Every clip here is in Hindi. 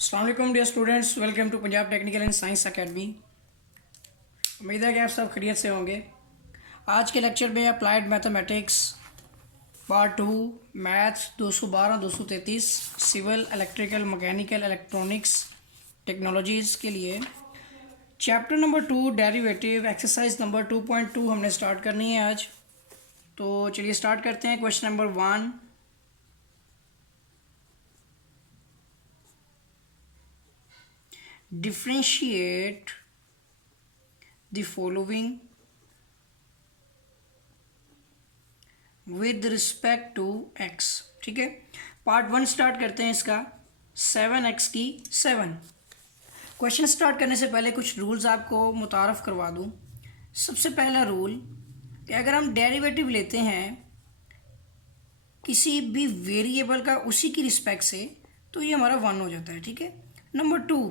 अस्सलाम वालेकुम dear students, welcome to Punjab technical and science academy. उम्मीद है कि आप सब खैरियत से होंगे। आज के लेक्चर में applied mathematics part 2 maths 212-233 civil electrical mechanical electronics technologies के लिए chapter number 2 derivative exercise number 2.2 हमने स्टार्ट करनी है आज। तो चलिए स्टार्ट करते हैं। Question number 1, differentiate the following with respect to x। ठीक है, पार्ट 1 स्टार्ट करते हैं इसका। 7x की 7। क्वेश्चन स्टार्ट करने से पहले कुछ रूल्स आपको मुतारफ़ करवा दूं। सबसे पहला रूल कि अगर हम डेरिवेटिव लेते हैं किसी भी वेरिएबल का उसी की रिस्पेक्ट से तो ये हमारा 1 हो जाता है। ठीक है। नंबर 2,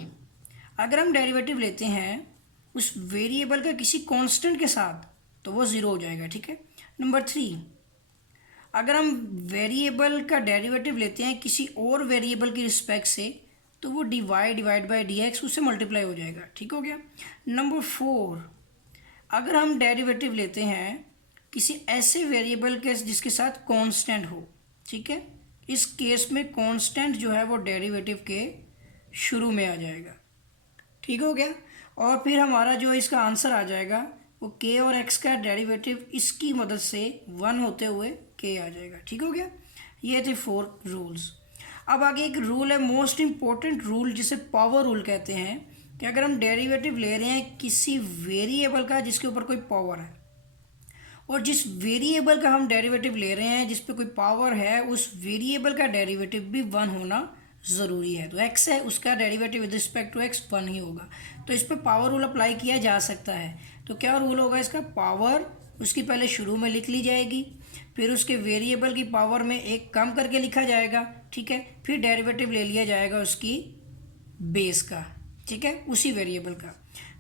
अगर हम डेरिवेटिव लेते हैं उस वेरिएबल का किसी कांस्टेंट के साथ तो वो 0 हो जाएगा। ठीक है। नंबर 3, अगर हम वेरिएबल का डेरिवेटिव लेते हैं किसी और वेरिएबल की रिस्पेक्ट से तो वो डिवाइड बाय dx उससे मल्टीप्लाई हो जाएगा। ठीक हो गया। नंबर 4, अगर हम डेरिवेटिव लेते हैं किसी ऐसे वेरिएबल के जिसके साथ कांस्टेंट हो। ठीक है, इस केस में कांस्टेंट जो है वो डेरिवेटिव के शुरू में आ जाएगा। ठीक हो गया। और फिर हमारा जो इसका आंसर आ जाएगा वो k और x का डेरिवेटिव इसकी मदद से 1 होते हुए k आ जाएगा। ठीक हो गया। ये थे 4 रूल्स। अब आगे एक रूल है, मोस्ट इम्पोर्टेंट रूल, जिसे पावर रूल कहते हैं, कि अगर हम डेरिवेटिव ले रहे हैं किसी वेरिएबल का जिसके ऊपर कोई पावर है और जिस वेरिएबल का हम डेरिवेटिव ले रहे हैं जिस पे कोई पावर है उस वेरिएबल का डेरिवेटिव भी 1 होना ज़रूरी है। तो x है, उसका derivative with respect to x 1 ही होगा। तो इस पर पावर रूल अप्लाई किया जा सकता है। तो क्या रूल होगा इसका? पावर उसकी पहले शुरू में लिख ली जाएगी, फिर उसके वेरिएबल की पावर में एक कम करके लिखा जाएगा। ठीक है, फिर डेरिवेटिव ले लिया जाएगा उसकी बेस का। ठीक है, उसी वेरिएबल का।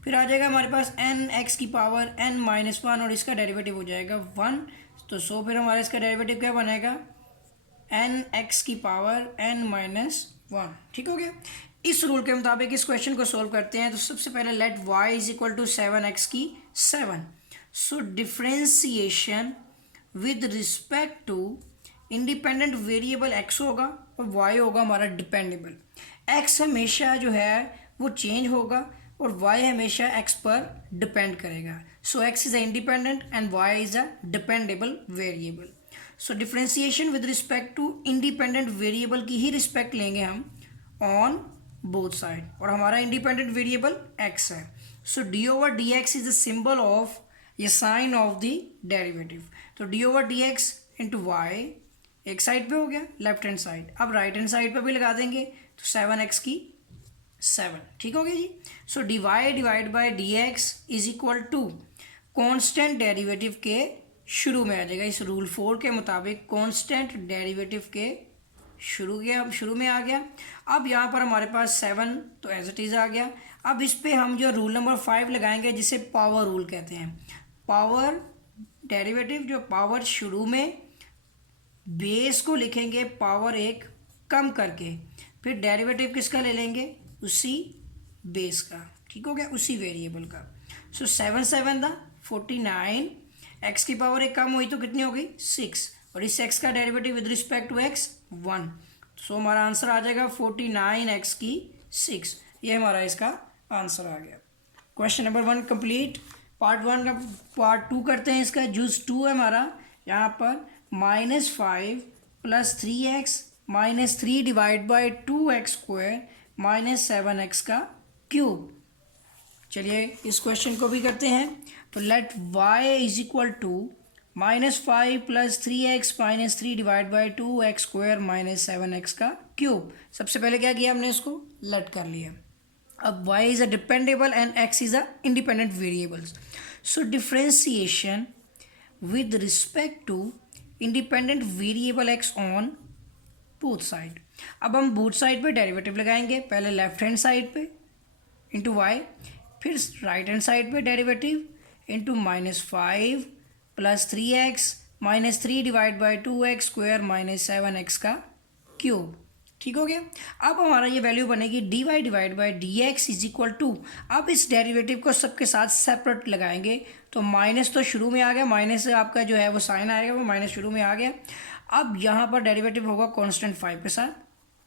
फिर आ जाएगा हमारे पास n(x) की पावर n-1 और इसका डेरिवेटिव हो जाएगा 1। तो फिर हमारा इसका डेरिवेटिव क्या बनेगा? n(x) की पावर n-1। ठीक हो गया। इस रूल के मुताबिक इस क्वेश्चन को सोल्व करते हैं। तो सबसे पहले let y is equal to 7x की 7। So differentiation with respect to independent variable x होगा और y होगा हमारा डिपेंडेबल। x हमेशा जो है वो चेंज होगा और y हमेशा x पर डिपेंड करेगा। So x is a independent and y is a dependable variable. So differentiation with respect to independent variable की ही रिस्पेक्ट लेंगे हम ऑन बोथ साइड, और हमारा इंडिपेंडेंट वेरिएबल x है। So D over D x is the symbol of ये साइन ऑफ द डेरिवेटिव। तो D over D x into Y एक साइड पे हो गया, लेफ्ट हैंड साइड। अब राइट हैंड साइड पे भी लगा देंगे तो 7x की 7। ठीक हो गया जी। So divide by D x is equal to constant derivative के शुरू में आ जाएगा। इस रूल 4 के मुताबिक कांस्टेंट डेरिवेटिव के शुरू में आ गया। अब यहाँ पर हमारे पास 7 तो एज इट इज़ आ गया। अब इस पे हम जो रूल नंबर 5 लगाएंगे जिसे पावर रूल कहते हैं। पावर डेरिवेटिव, जो पावर शुरू में बेस को लिखेंगे पावर एक कम करके, फिर डेरिवेटिव किसका ले लेंगे? उसी बेस का। ठीक हो गया, उसी वेरिएबल का। सो 7 था 49, x की पावर एक कम हुई तो कितनी हो गई? 6, और इस x का derivative with respect to x 1। So हमारा आंसर आ जाएगा 49x की 6। ये हमारा इसका आंसर आ गया। Question number 1 complete. पार्ट 1 का पार्ट 2 करते हैं। इसका जूस 2 है हमारा। यहाँ पर -5 + 3x -3 divide by 2x² -7x का क्यूब। चलिए इस क्वेश्चन को भी करते हैं। तो let y is equal to -5 + 3x -3 divide by 2x² -7x का क्यूब। सबसे पहले क्या किया हमने? इसको लेट कर लिया। अब y is a dependable and x is a independent variables. So differentiation with respect to independent variable x on both side. अब हम बोथ साइड पे डेरिवेटिव लगाएंगे। पहले लेफ्ट हैंड साइड पे इंटू वाई, फिर राइट हैंड साइड पे derivative into -5 + 3x -3 divide by 2x² -7x का क्यूब। ठीक हो गया। अब हमारा ये वैल्यू बनेगी dy divide by d x is equal to, अब इस डेरिवेटिव को सबके साथ सेपरेट लगाएंगे तो माइनस तो शुरू में आ गया, माइनस से आपका जो है वो साइन आएगा, वो माइनस शुरू में आ गया। अब यहाँ पर डेरिवेटिव होगा कांस्टेंट 5 के साथ,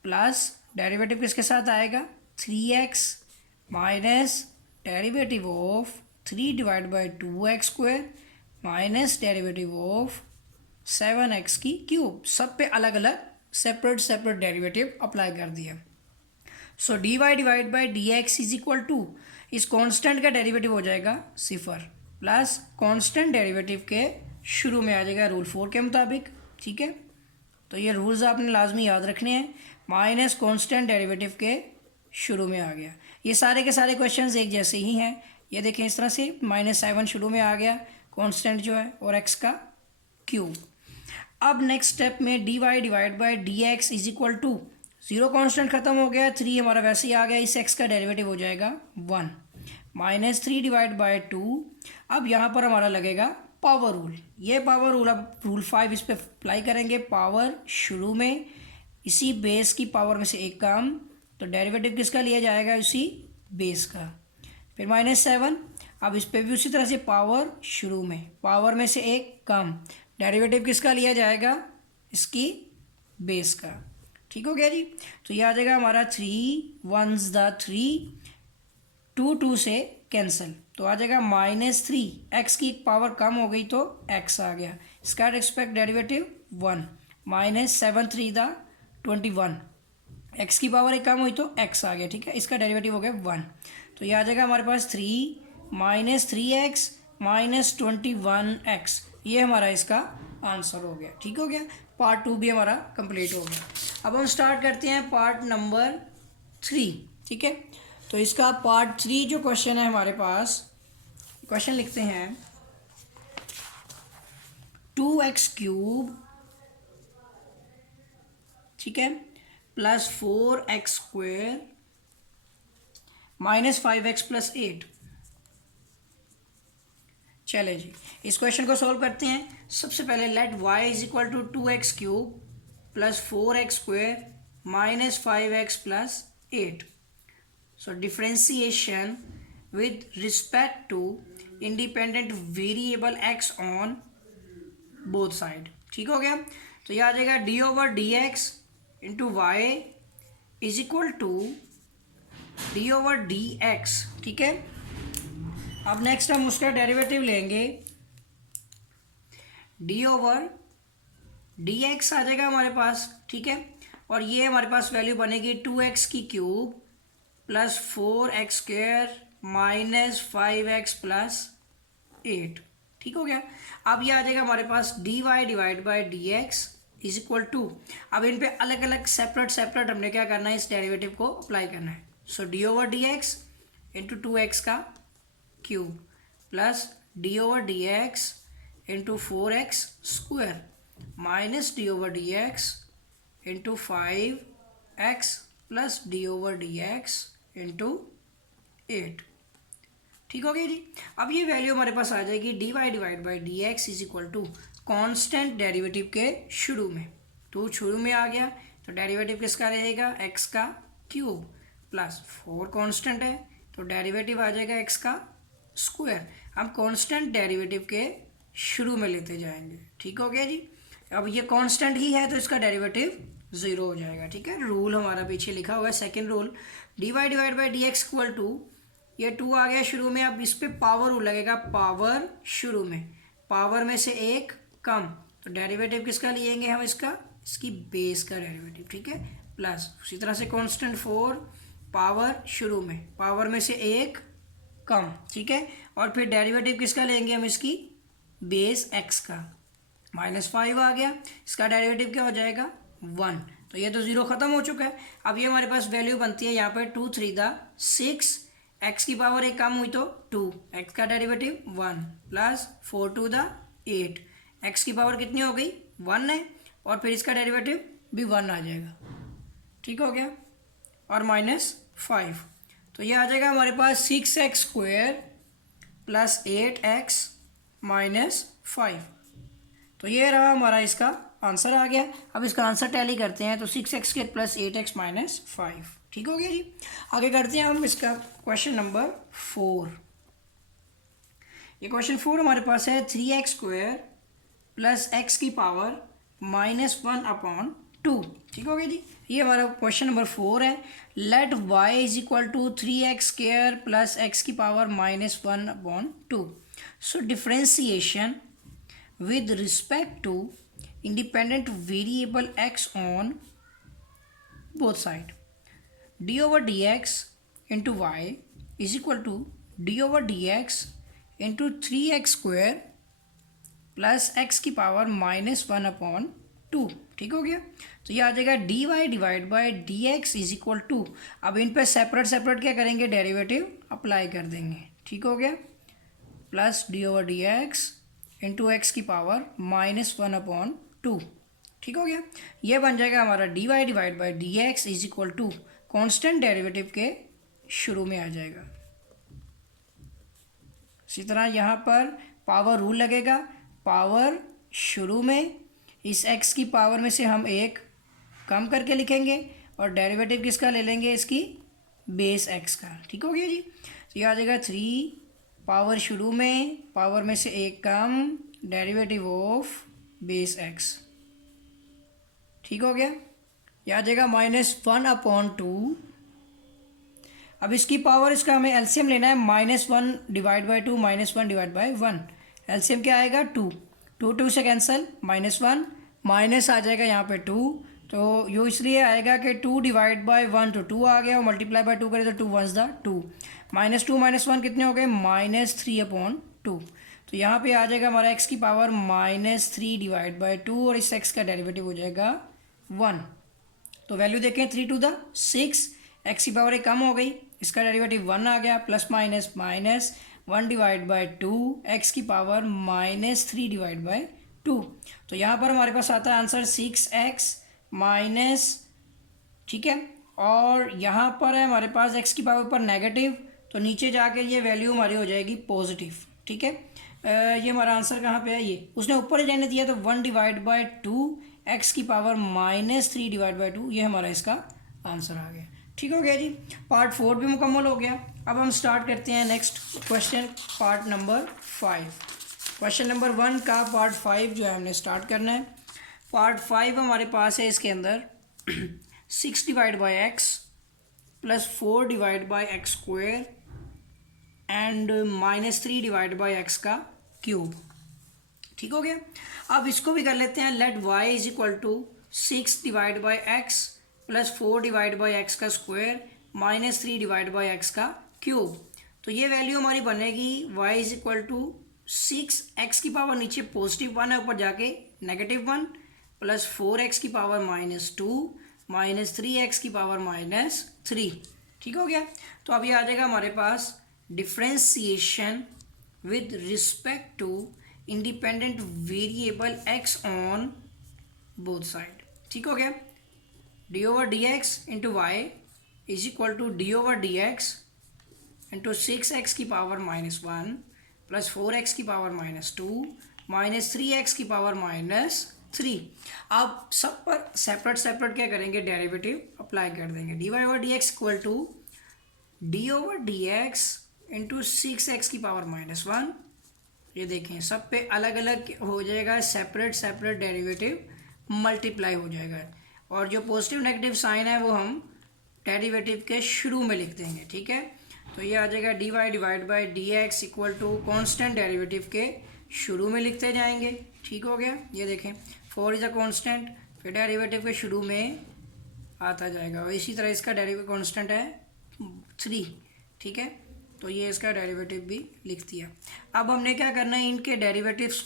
प्लस डेरिवेटिव किसके साथ आएगा 3x minus derivative of 3 divide by 2x square minus derivative of 7x की क्यूब। सब पे अलग अलग सेपरेट डेरिवेटिव अप्लाई कर दिया। So dy divide by d x is equal to, इस कांस्टेंट का डेरिवेटिव हो जाएगा 0 प्लस कांस्टेंट डेरिवेटिव के शुरू में आ जाएगा रूल 4 के मुताबिक। ठीक है, तो ये रूल्स आपने लाजमी याद रखने हैं। माइनस कांस्टेंट डेरिवेटिव के शुरू में आ गया। ये सारे के सारे क्वेश्चंस एक जैसे ही हैं। ये देखें इस तरह से -7 शुरू में आ गया कांस्टेंट जो है, और x का क्यूब। अब नेक्स्ट स्टेप में dy divide by d x is equal to, 0 constant खत्म हो गया, 3 हमारा वैसे ही आ गया, इस x का डेरिवेटिव हो जाएगा 1 माइनस 3 डिवाइड बाई 2। अब यहाँ पर हमारा लगेगा पावर रूल। ये पावर रूल, अब रूल 5 इस पर अप्लाई करेंगे। पावर शुरू में इसी बेस की पावर में से एक कम, तो डेरिवेटिव किसका लिया जाएगा इसी बेस का। फिर -7, अब इस पर भी उसी तरह से पावर शुरू में, पावर में से एक कम, डेरिवेटिव किसका लिया जाएगा इसकी बेस का। ठीक हो गया जी। तो ये आ जाएगा हमारा 3 1s द 3, 2 2 से कैंसिल, तो आ जाएगा -3, x की एक पावर कम हो गई तो x आ गया, इसका रिस्पेक्ट डेरिवेटिव 1 -7 3 द 21, x की पावर एक कम हुई तो x आ गया। ठीक है, इसका डेरिवेटिव हो गया 1, तो ये आ जाएगा हमारे पास 3 -3x -21x, ये हमारा इसका आंसर हो गया। ठीक हो गया, पार्ट 2 भी हमारा कंप्लीट हो गया। अब हम स्टार्ट करते हैं पार्ट नंबर 3। ठीक है, तो इसका पार्ट 3 जो क्वेश्चन है हमारे पास, क्वेश्चन लिखते हैं 2x क्यूब, ठीक है, plus 4x square minus 5x plus 8। चले जी, इस क्वेश्चन को सॉल्व करते हैं। सबसे पहले let y is equal to 2x cube plus 4x square minus 5x plus 8। So differentiation with respect to independent variable x on both side. ठीक हो गया, तो यह आ जाएगा d over D x into Y is equal to d over D x. ठीक है, अब नेक्स्ट हम उसका डेरिवेटिव लेंगे, डी ओवर डी एक्स आ जाएगा हमारे पास। ठीक है, और ये हमारे पास वैल्यू बनेगी 2x की cube plus 4x square minus 5x plus 8। ठीक हो गया, अब ये आ जाएगा हमारे पास dy divide by d x is equal to, अब इन पे अलग अलग सेपरेट हमने क्या करना है, इस डेरिवेटिव को अप्लाई करना है। So D over D x into 2x का cube plus D over D x into 4x square minus D over D x into 5x plus D over D x into 8। ठीक हो गया जी। अब ये वैल्यू हमारे पास आ जाएगी dy divide by d x is equal to constant derivative के शुरू में, तो शुरू में आ गया तो डेरिवेटिव किसका रहेगा x का क्यूब प्लस 4 कॉन्स्टेंट है तो डेरिवेटिव आ जाएगा x का स्क्वायर। हम कांस्टेंट डेरिवेटिव के शुरू में लेते जाएंगे। ठीक हो गया जी। अब ये कांस्टेंट ही है तो इसका डेरिवेटिव 0 हो जाएगा। ठीक है, रूल हमारा पीछे लिखा हुआ है, second rule, dy divide by d x equal to, ये 2 आ गया शुरू में, अब इस पर पावर रूल लगेगा, पावर शुरू में, पावर में से एक कम, तो डेरिवेटिव किसका लिएंगे हम इसका, इसकी बेस का डेरिवेटिव। ठीक है, प्लस उसी तरह से कांस्टेंट 4, पावर शुरू में, पावर में से एक कम। ठीक है, और फिर डेरिवेटिव किसका लेंगे हम, इसकी बेस x का, -5 आ गया, इसका डेरिवेटिव क्या हो जाएगा 1, तो ये तो 0 ख़त्म हो चुका है। अब ये हमारे पास वैल्यू बनती है यहाँ पर 2 3 द 6, x की पावर एक कम हुई तो 2, x का डेरिवेटिव 1 प्लस 4 2 द 8, x की पावर कितनी हो गई 1 है, और फिर इसका डेरिवेटिव भी 1 आ जाएगा। ठीक हो गया, और -5, तो ये आ जाएगा हमारे पास 6x square plus 8x minus 5, तो ये रहा हमारा इसका आंसर आ गया। अब इसका आंसर टैली करते हैं तो 6x² + 8x - 5। ठीक हो गया जी। आगे करते हैं हम इसका क्वेश्चन नंबर 4। ये क्वेश्चन 4 हमारे पास है 3x² + x -1 / 2। ठीक हो गया जी। ये हमारा क्वेश्चन नंबर 4 है। Let y = 3x² + x -1 / 2। So differentiation with respect to independent variable x on both side. d/dx into y is equal to d/dx into 3x² plus x -1 / 2। ठीक हो गया। तो ये आ जाएगा dy divide by d x is equal to, अब इन पे सेपरेट सेपरेट क्या करेंगे, डेरिवेटिव अप्लाई कर देंगे। ठीक हो गया। Plus d/dx into x⁻⁻1 / 2। ठीक हो गया। ये बन जाएगा हमारा dy divide by d x is equal to constant derivative के शुरू में आ जाएगा। इसी तरह यहाँ पर पावर रूल लगेगा, पावर शुरू में, इस x की पावर में से हम एक कम करके लिखेंगे और डेरिवेटिव किसका ले लेंगे, इसकी बेस x का। ठीक हो गया जी। तो ये आ जाएगा 3 पावर शुरू में, पावर में से एक कम, डेरिवेटिव ऑफ बेस x। ठीक हो गया। ये आ जाएगा -1 / 2। अब इसकी पावर, इसका हमें एलसीएम लेना है, -1 divide by 2 -1 divide by 1। LCM क्या आएगा 2, 2 से कैंसिल, -1 माइनस आ जाएगा यहाँ पे 2, तो यो इसलिए आएगा कि 2 डिवाइड बाई 1 तो 2 आ गया और मल्टीप्लाई बाई 2 करें तो 2 1 2, -2 -1 कितने हो गए, -3/2। तो यहाँ पे आ जाएगा हमारा x की पावर -3 डिवाइड बाई 2 और इस x का डेरिवेटिव हो जाएगा 1। तो वैल्यू देखें 3 × 6, x की पावर एक कम हो गई, इसका डेरिवेटिव 1 आ गया, plus minus minus 1 divide by 2, x की पावर -3 डिवाइड बाई 2। तो यहाँ पर हमारे पास आता है आंसर 6x माइनस, ठीक है, और यहाँ पर है हमारे पास x की पावर पर नेगेटिव, तो नीचे जाके ये वैल्यू हमारी हो जाएगी पॉजिटिव। ठीक है, ये हमारा आंसर कहाँ पे है, ये उसने ऊपर ही रहने दिया, तो 1 डिवाइड बाई 2 x की पावर -3 डिवाइड बाई 2, ये हमारा इसका आंसर आ गया। ठीक हो गया जी। पार्ट 4 भी मुकम्मल हो गया। अब हम स्टार्ट करते हैं next question, part number 5। Question number 1 का पार्ट 5 जो है हमने स्टार्ट करना है। पार्ट 5 हमारे पास है, इसके अंदर 6 divide by x plus 4 divide by x square and -3 divide by x का क्यूब। ठीक हो गया। अब इसको भी कर लेते हैं। Let y is equal to 6 divide by x plus 4 divide by x का स्क्वायर -3 डिवाइड बाई एक्स का क्यूब। तो ये वैल्यू हमारी बनेगी y is equal to 6, x की पावर नीचे +1 है, ऊपर जाके -1 प्लस 4x की पावर -2 -3x की पावर -3। ठीक हो गया। तो अब ये आ जाएगा हमारे पास differentiation with respect to independent variable x on both side. ठीक हो गया। d/dx into Y is equal to d/dx into 6x की पावर -1 प्लस 4x की पावर -2 -3x की पावर -3। आप सब पर सेपरेट सेपरेट क्या करेंगे, डेरिवेटिव अप्लाई कर देंगे। dy/dx equal to d/dx into 6x की पावर -1। ये देखें सब पे अलग अलग हो जाएगा, सेपरेट सेपरेट डेरिवेटिव मल्टीप्लाई हो जाएगा, और जो पॉजिटिव नेगेटिव साइन है वो हम डेरिवेटिव के शुरू में लिख देंगे। ठीक है, तो ये आ जाएगा dy divide by d x equal to constant derivative के शुरू में लिखते जाएंगे। ठीक हो गया। ये देखें 4 इज़ अ कॉन्स्टेंट, फिर डेरिवेटिव के शुरू में आता जाएगा, और इसी तरह इसका डेरिवेटिव कॉन्स्टेंट है 3। ठीक है, तो ये इसका डेरिवेटिव भी लिख दिया। अब हमने क्या करना है, इनके डेरिवेटिव्स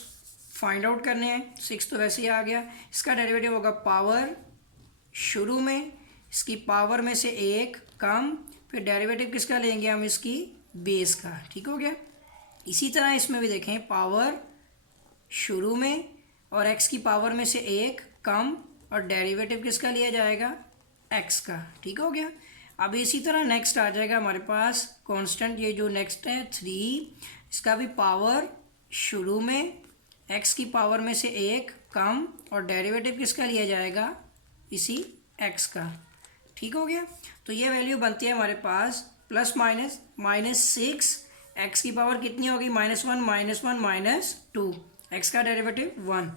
फाइंड आउट करने हैं। 6 तो वैसे ही आ गया, इसका डेरिवेटिव होगा पावर शुरू में, इसकी पावर में से एक कम, फिर डेरिवेटिव किसका लेंगे हम, इसकी बेस का। ठीक हो गया। इसी तरह इसमें भी देखें, पावर शुरू में और x की पावर में से एक कम, और डेरिवेटिव किसका लिया जाएगा, x का। ठीक हो गया। अब इसी तरह नेक्स्ट आ जाएगा हमारे पास कांस्टेंट, ये जो नेक्स्ट है 3, इसका भी पावर शुरू में, x की पावर में से एक कम और डेरिवेटिव किसका लिया जाएगा, इसी x का। ठीक हो गया। तो ये वैल्यू बनती है हमारे पास प्लस माइनस -6, x की पावर कितनी होगी, -1 -1 -2, x का derivative 1,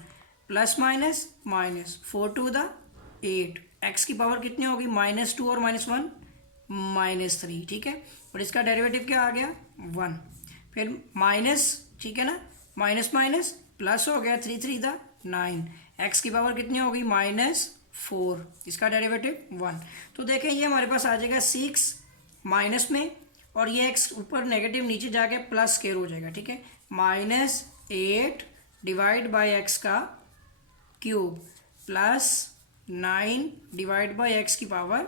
plus minus minus 4 to the 8, x की पावर कितनी होगी, -2 और -1 -3। ठीक है, और इसका डेरिवेटिव क्या आ गया, 1, फिर माइनस, ठीक है ना, माइनस माइनस प्लस हो गया, 3 3 द 9, x की पावर कितनी होगी, -4, इसका डेरिवेटिव 1। तो देखें ये हमारे पास आ जाएगा 6 माइनस में, और ये x ऊपर नेगेटिव नीचे जाके प्लस स्केयर हो जाएगा। ठीक है, -8 डिवाइड बाई एक्स का cube plus 9 divide by X की पावर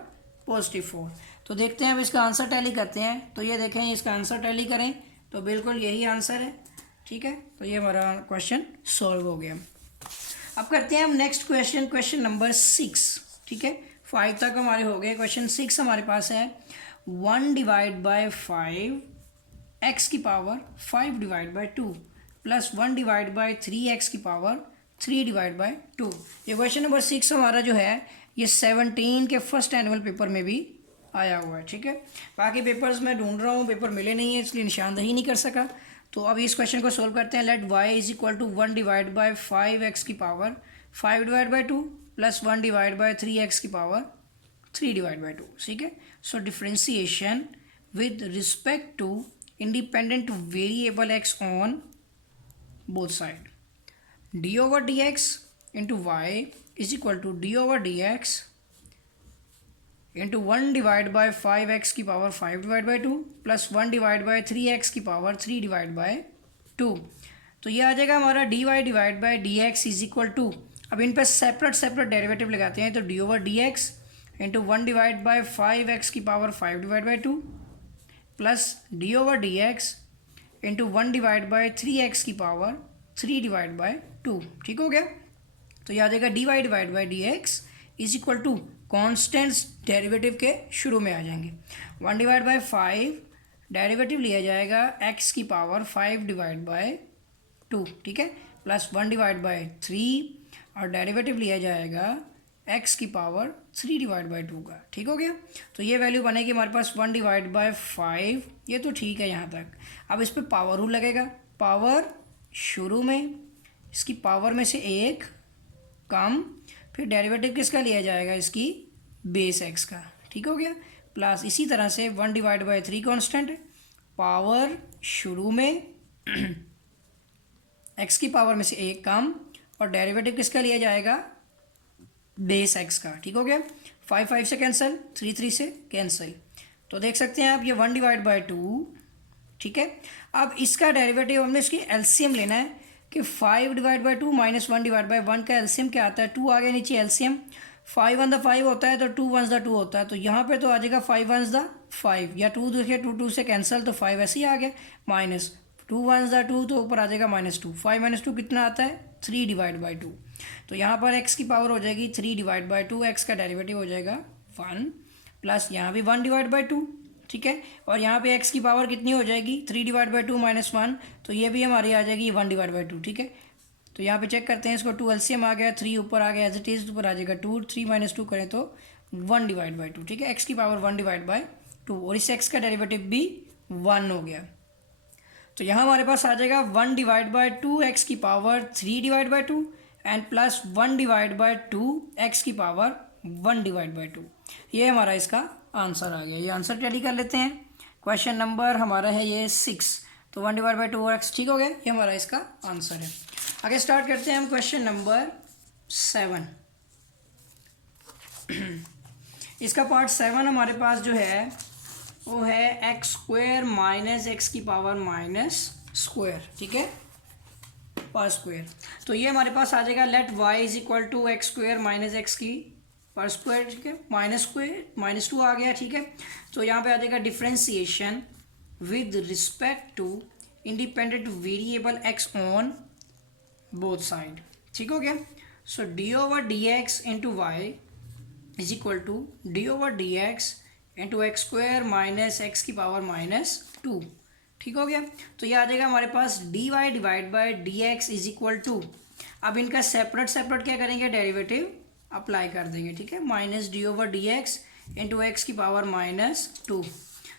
+4। तो देखते हैं अब इसका आंसर टैली करते हैं। तो ये देखें इसका आंसर टैली करें तो बिल्कुल यही आंसर है। ठीक है, तो ये हमारा क्वेश्चन सॉल्व हो गया। अब करते हैं हम नेक्स्ट क्वेश्चन, क्वेश्चन नंबर 6। ठीक है, 5 तक हमारे हो गए। क्वेश्चन 6 हमारे पास है 1 डिवाइड बाय 5 एक्स की power 5 divide by 2 plus 1 divide by 3 X की पावर 3 डिवाइड बाय 2। ये क्वेश्चन नंबर 6 हमारा जो है ये 17 के फर्स्ट एनुअल पेपर में भी आया हुआ है। ठीक है, बाकी पेपर्स मैं ढूंढ रहा हूँ, पेपर मिले नहीं है इसलिए निशानदही नहीं कर सका। तो अब इस क्वेश्चन को सोल्व करते हैं। Let y is equal to 1 divide by 5 X की power 5 divide by 2 plus 1 divide by 3 X की पावर 3 डिवाइड बाय 2। ठीक है, so differentiation with respect to independent variable x on both side, d over dx into y is equal to d over dx into 1 divide by 5x की power 5 divide by 2 plus 1 divide by 3x की पावर 3 डिवाइड बाय 2। तो ये आ जाएगा हमारा dy divide by dx is equal to, अब इन पर सेपरेट डेरिवेटिव लगाते हैं। तो d over dx into 1 divide by 5x की power 5 divide by 2 plus d over dx into 1 divide by 3x की पावर 3 डिवाइड बाय 2। ठीक हो गया। तो ये आ जाएगा dy divide by dx is equal to constants derivative के शुरू में आ जाएंगे। 1 डिवाइड बाय 5 डेरिवेटिव लिया जाएगा x की पावर 5 डिवाइड बाय 2। ठीक है, प्लस 1 डिवाइड बाय 3 और डेरिवेटिव लिया जाएगा x की पावर 3 डिवाइड बाय 2 का। ठीक हो गया। तो ये वैल्यू बनेगी हमारे पास 1 डिवाइड बाय 5, ये तो ठीक है यहाँ तक। अब इस पर पावर रूल लगेगा। पावर शुरू में, इसकी पावर में से एक कम, फिर डेरिवेटिव किसका लिया जाएगा, इसकी बेस x का। ठीक हो गया, प्लस इसी तरह से 1 डिवाइड बाय 3 कॉन्स्टेंट है, पावर शुरू में x की पावर में से एक कम और डेरिवेटिव किसका लिया जाएगा, बेस x का। ठीक हो गया, 5 5 से कैंसिल, 3 3 से कैंसिल। तो देख सकते हैं आप ये 1 डिवाइड बाय 2। ठीक है, अब इसका डेरिवेटिव हमने इसकी एलसीएम लेना है कि 5 divide by 2 minus 1 divide bye 1 का एलसीएम क्या आता है, 2 आ गया नीचे एलसीएम, 5 1 द 5 होता है तो 2 1 द 2 होता है। तो यहाँ पे तो आ जाएगा 5 1 द 5, या 2 देखिए 2 2 से कैंसिल, तो 5 ऐसे ही आ गया, माइनस 2 1 द 2 तो ऊपर आ जाएगा -2, 5 - 2 कितना आता है, 3 डिवाइड बाई 2। तो यहाँ पर x की पावर हो जाएगी 3 डिवाइड बाई 2, x का डेरिवेटिव हो जाएगा 1, प्लस यहाँ भी 1 डिवाइड बाई 2। ठीक है, और यहाँ पे x की पावर कितनी हो जाएगी, 3 डिवाइड बाई 2 माइनस 1, तो ये भी हमारी आ जाएगी 1 डिवाइड बाई 2। ठीक है, तो यहाँ पे चेक करते हैं इसको, 2 एलसीएम आ गया, 3 ऊपर आ गया एज इट इज़, ऊपर आ जाएगा 2, 3 - 2 करें तो 1 डिवाइड बाई 2। ठीक है, x की पावर 1 डिवाइड बाई 2 और इस x का डेरिवेटिव भी 1 हो गया। तो यहाँ हमारे पास आ जाएगा 1 डिवाइड बाई 2 x की power 3 divide by 2 and plus 1 divide by 2 x की पावर 1 डिवाइड बाई 2। ये हमारा इसका आंसर आ गया। ये आंसर टैली कर लेते हैं। क्वेश्चन नंबर हमारा है ये 6, तो 1 डिवाइड बाई 2 x। ठीक हो गया, ये हमारा इसका आंसर है। आगे स्टार्ट करते हैं हम क्वेश्चन नंबर 7। इसका पार्ट 7 हमारे पास जो है वो है x² माइनस एक्स की पावर माइनस स्क्वायर। ठीक है, पर स्क्वायर। तो ये हमारे पास आ जाएगा let y is equal to x² minus x की पर स्क्वायर। ठीक है, माइनस स्क्वायर -2 आ गया। ठीक है, तो यहाँ पे आ जाएगा differentiation with respect to independent variable x on both side. ठीक हो गया, so d over dx into Y is equal to d over dx into x² minus x की पावर -2। ठीक हो गया, तो ये आ जाएगा हमारे पास dy divide by dx is equal to अब इनका सेपरेट सेपरेट क्या करेंगे, डेरिवेटिव अप्लाई कर देंगे, ठीक है। Minus D over D x into x की पावर -2,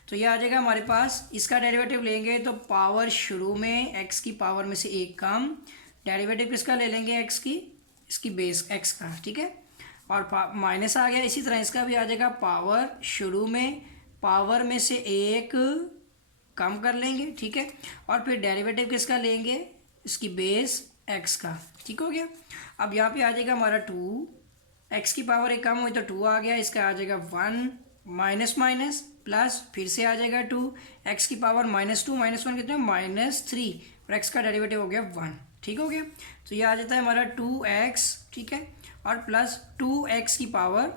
तो ये आ जाएगा हमारे पास। इसका डेरिवेटिव लेंगे तो पावर शुरू में एक्स की पावर में से एक कम, डेरिवेटिव किसका ले लेंगे, एक्स की, इसकी बेस एक्स का, ठीक है, और माइनस आ गया। इसी तरह इसका भी आ जाएगा, पावर शुरू में पावर में से एक कम कर लेंगे, ठीक है, और फिर डेरिवेटिव किसका लेंगे, इसकी बेस एक्स का, ठीक हो गया। अब यहाँ पे आ जाएगा हमारा 2, एक्स की पावर एक कम हुई तो 2 आ गया, इसका आ जाएगा 1 माइनस माइनस प्लस, फिर से आ जाएगा 2, एक्स की पावर -2 -1 कितना, -3, और एक्स का डेरिवेटिव हो गया 1, ठीक हो गया। तो ये आ जाता है हमारा 2x, ठीक है, और प्लस 2x की पावर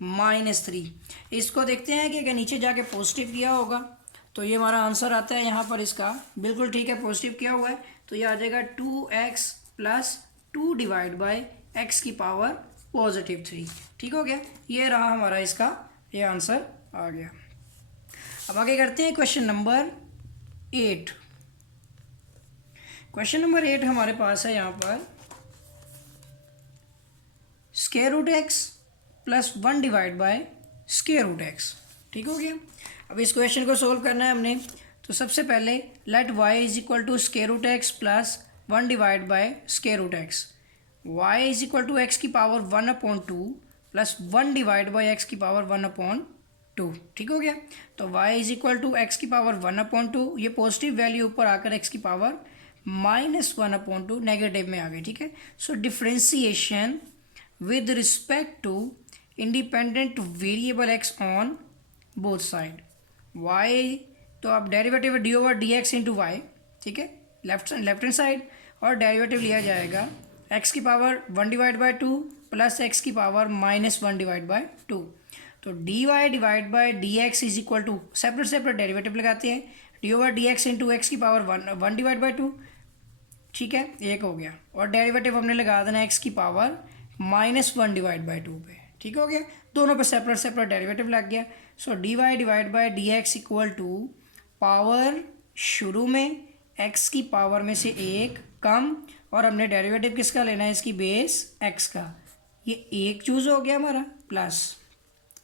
-3। इसको देखते हैं कि अगर नीचे जाके पॉजिटिव किया होगा तो ये हमारा आंसर आता है यहाँ पर इसका, बिल्कुल ठीक है, पॉजिटिव किया हुआ है, तो ये आ जाएगा 2x plus 2 divide by X की पावर +3, ठीक हो गया। ये रहा हमारा इसका, ये आंसर आ गया। अब आगे करते हैं क्वेश्चन नंबर 8। क्वेश्चन नंबर 8 हमारे पास है यहाँ पर, square root x plus 1 divide by square root x, ठीक हो गया। अब इस क्वेश्चन को सोल्व करना है हमने, तो सबसे पहले let y is equal to square root x plus 1 divide by square root X, y is equal to X की power 1/2 plus 1 divide by X की पावर 1/2, ठीक हो गया। तो y is equal to X की पावर 1/2, ये पॉजिटिव वैल्यू ऊपर आकर एक्स की पावर -1/2 नेगेटिव में आ गई, ठीक है। So differentiation with respect to independent variable x on both side, y तो आप derivative d over D x into y, ठीक है, लेफ्ट हैंड साइड, और डेरिवेटिव लिया जाएगा एक्स की power 1 divide by 2 plus x की पावर -1 डिवाइड बाई 2, तो d y divide by d x is equal to, separate separate derivative लगाते हैं, d over D x into x की पावर 1 डिवाइड बाई 2, ठीक है, एक हो गया, और डेरिवेटिव हमने लगा देना एक्स की पावर -1 डिवाइड बाई 2 पे, ठीक हो गया। दोनों पे सेपरेट सेपरेट डेरिवेटिव लग गया। So d y divide by d x equal to power शुरू में एक्स की पावर में से एक कम, और हमने डेरिवेटिव किसका लेना है, इसकी बेस एक्स का, ये एक चूज हो गया हमारा, प्लस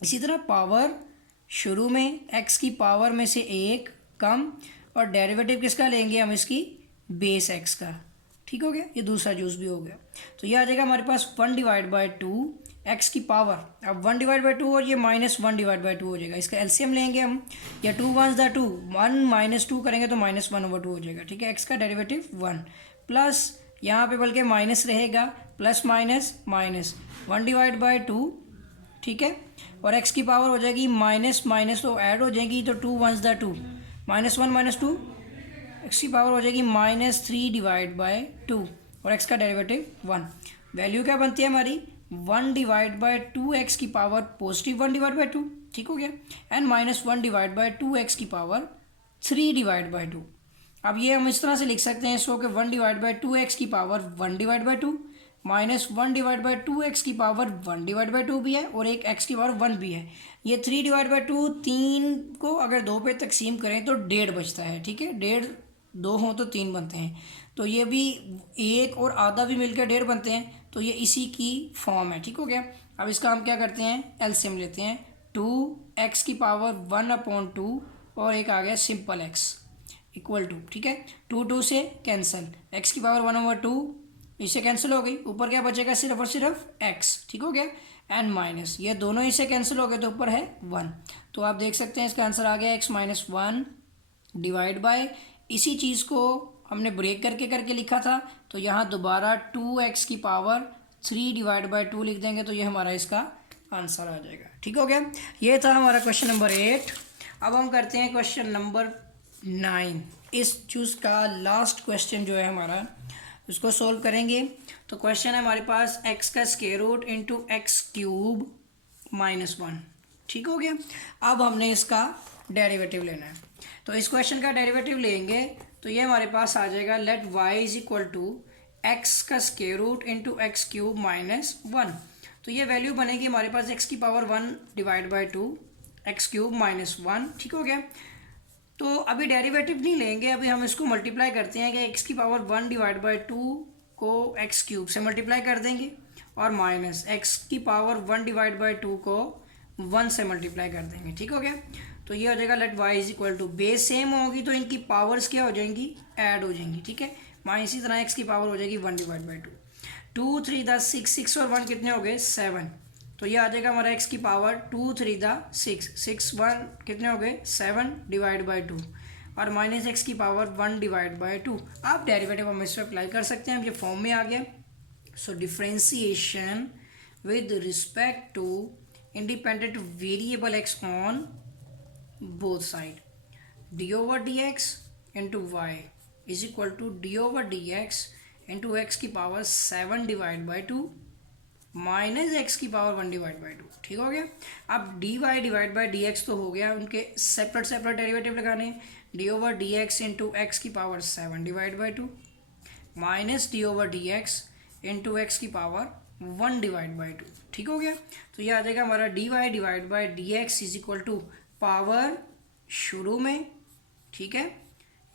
इसी तरह पावर शुरू में एक्स की पावर में से एक कम, और डेरिवेटिव किसका लेंगे हम, इसकी बेस एक्स का, ठीक हो गया। ये दूसरा चूज भी हो गया। तो ये आ जाएगा हमारे पास 1 डिवाइड बाई 2 एक्स की पावर, अब 1 डिवाइड बाई 2 और ये -1 डिवाइड बाई 2 हो जाएगा, इसका एलसीएम लेंगे हम, या 2 1s 2, 1 -2 करेंगे तो -1/2 हो जाएगा, ठीक है। एक्स का डेरिवेटिव 1 प्लस यहाँ पे बल्कि माइनस रहेगा, plus minus minus 1 divide by 2, ठीक है, और एक्स की पावर हो जाएगी माइनस माइनस तो ऐड हो जाएगी, तो 2 1s 2, -1 -2, एक्स की पावर हो जाएगी -3 डिवाइड बाई 2, और एक्स का डेरिवेटिव 1। वैल्यू क्या बनती है हमारी, 1 डिवाइड बाई 2 एक्स की पावर +1 डिवाइड बाई 2, ठीक हो गया, एंड -1 डिवाइड बाई 2 एक्स की पावर 3 डिवाइड बाई 2। अब ये हम इस तरह से लिख सकते हैं इसको कि 1 डिवाइड बाई 2 एक्स की power 1 divide by 2, -1 divide by 2 x की पावर 1 डिवाइड बाई 2 भी है, और एक एक्स की पावर 1 भी है। ये 3 डिवाइड बाई 2, 3 को अगर 2 पे तकसीम करें तो 1.5 बचता है, ठीक है, 1.5 2 हों तो 3 बनते हैं, तो ये भी 1 और आधा भी मिलकर 1.5 बनते हैं, तो ये इसी की फॉर्म है, ठीक हो गया। अब इसका हम क्या करते हैं, एलसीएम लेते हैं, 2x की पावर 1/2 और एक आ गया सिंपल x इक्वल टू, ठीक है, 2 से कैंसिल, x की पावर 1/2 इससे कैंसिल हो गई, ऊपर क्या बचेगा, सिर्फ और सिर्फ x, ठीक हो गया, एंड माइनस ये दोनों इससे कैंसिल हो गए तो ऊपर है 1, तो आप देख सकते हैं इसका आंसर आ गया x - 1 डिवाइड बाय, इसी चीज़ को हमने ब्रेक करके लिखा था, तो यहाँ दोबारा 2x की पावर 3 डिवाइड बाई 2 लिख देंगे, तो ये हमारा इसका आंसर आ जाएगा, ठीक हो गया। ये था हमारा क्वेश्चन नंबर 8। अब हम करते हैं क्वेश्चन नंबर 9। इस चूज़ का लास्ट क्वेश्चन जो है हमारा, उसको सोल्व करेंगे। तो क्वेश्चन है हमारे पास x का square root into x cube -1, ठीक हो गया। अब हमने इसका डेरिवेटिव लेना है, तो इस क्वेश्चन का डेरिवेटिव लेंगे तो ये हमारे पास आ जाएगा let y is equal to x का square root into x cube -1, तो ये वैल्यू बनेगी हमारे पास x की power 1 divide by 2 x cube -1, ठीक हो गया। तो अभी डेरिवेटिव नहीं लेंगे, अभी हम इसको मल्टीप्लाई करते हैं कि x की पावर 1 डिवाइड बाई 2 को एक्स क्यूब से मल्टीप्लाई कर देंगे और माइनस एक्स की पावर 1 डिवाइड बाई 2 को 1 से मल्टीप्लाई कर देंगे। ठीक हो गया। तो ये हो जाएगा let y is equal to, base same होगी तो इनकी पावर्स क्या हो जाएंगी, ऐड हो जाएंगी। ठीक है, माइनस इसी तरह x की पावर हो जाएगी 1 डिवाइड बाई 2। 2 3 10 6, 6 और 1 कितने हो गए 7। तो ये आ जाएगा हमारा x की पावर 2 3 6, 6 1 कितने हो गए 7 डिवाइड बाई 2 और माइनस एक्स की पावर 1 डिवाइड बाई 2। आप डेरिवेटिव हम इस पर अप्लाई कर सकते हैं, अब ये फॉर्म में आ गया। So differentiation with respect to independent variable x on both side, d over dx into y is equal to d over dx into x की power 7 divide by 2 minus x की पावर 1 डिवाइड बाई 2। ठीक हो गया। अब d y divide by d x तो हो गया, उनके सेपरेट सेपरेट डेरिवेटिव लगाने, d over D x into x की power 7 divide by 2 minus D over D x into x की पावर 1 डिवाइड बाई 2। ठीक हो गया। तो ये आ जाएगा हमारा d y divide by d x is equal to power शुरू में, ठीक है,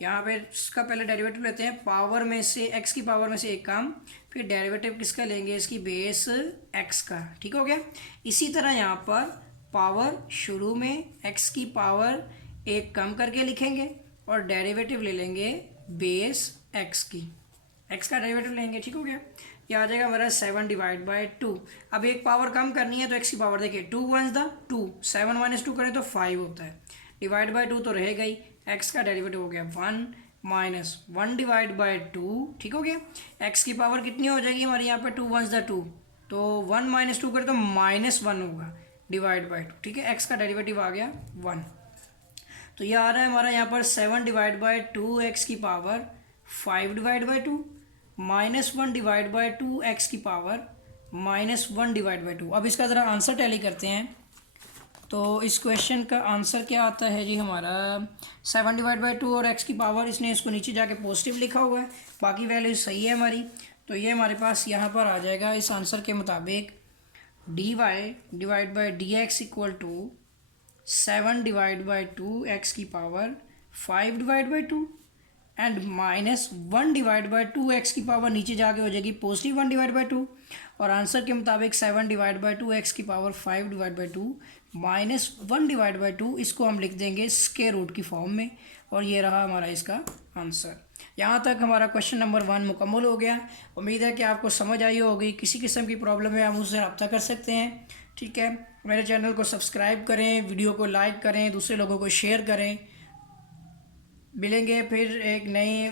यहाँ पे इसका पहले डेरिवेटिव लेते हैं, पावर में से एक्स की पावर में से एक कम, फिर डेरिवेटिव किसका लेंगे, इसकी बेस एक्स का। ठीक हो गया। इसी तरह यहाँ पर पावर शुरू में एक्स की पावर एक कम करके लिखेंगे और डेरिवेटिव ले लेंगे बेस एक्स की, एक्स का डेरिवेटिव लेंगे। ठीक हो गया। ये आ जाएगा हमारा 7 डिवाइड बाई 2। अब एक पावर कम करनी है तो एक्स की पावर देखिए 2 1 द 2, 7 माइनस 2 करें तो 5 होता है, डिवाइड बाई 2 तो रह गई, एक्स का डेरिवेटिव हो गया 1 माइनस 1 डिवाइड बाई 2। ठीक हो गया। एक्स की पावर कितनी हो जाएगी हमारे यहाँ पे 2 1 द 2, तो 1 माइनस 2 करें तो -1 होगा डिवाइड बाई 2। ठीक है, एक्स का डेरिवेटिव आ गया 1। तो ये आ रहा है हमारा यहाँ पर 7 डिवाइड बाई 2 एक्स की power 5 divide by 2 -1 divide by 2 x की पावर -1 डिवाइड बाई 2। अब इसका ज़रा आंसर टैली करते हैं। तो इस क्वेश्चन का आंसर क्या आता है जी हमारा 7 डिवाइड बाई 2 और एक्स की पावर, इसने इसको नीचे जाके पॉजिटिव लिखा हुआ है, बाकी वैल्यू सही है हमारी। तो ये हमारे पास यहाँ पर आ जाएगा इस आंसर के मुताबिक d y divide by d x equal to 7 divide by 2 x की power 5 divide by 2 and -1 divide by 2 x की पावर नीचे जाके हो जाएगी पॉजिटिव 1 डिवाइड बाई 2 और आंसर के मुताबिक 7 डिवाइड बाई 2 एक्स की power 5 divide by 2 -1 divide by 2, इसको हम लिख देंगे स्क्वायर रूट की फॉर्म में और ये रहा हमारा इसका आंसर। यहाँ तक हमारा क्वेश्चन नंबर 1 मुकम्मल हो गया। उम्मीद है कि आपको समझ आई होगी। किसी किस्म की प्रॉब्लम है आप मुझसे रब्ता कर सकते हैं। ठीक है, मेरे चैनल को सब्सक्राइब करें, वीडियो को लाइक करें, दूसरे लोगों को शेयर करें। मिलेंगे फिर एक नए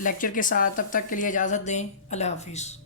लेक्चर के साथ, तब तक के लिए इजाज़त दें। अल्लाह हाफिज़।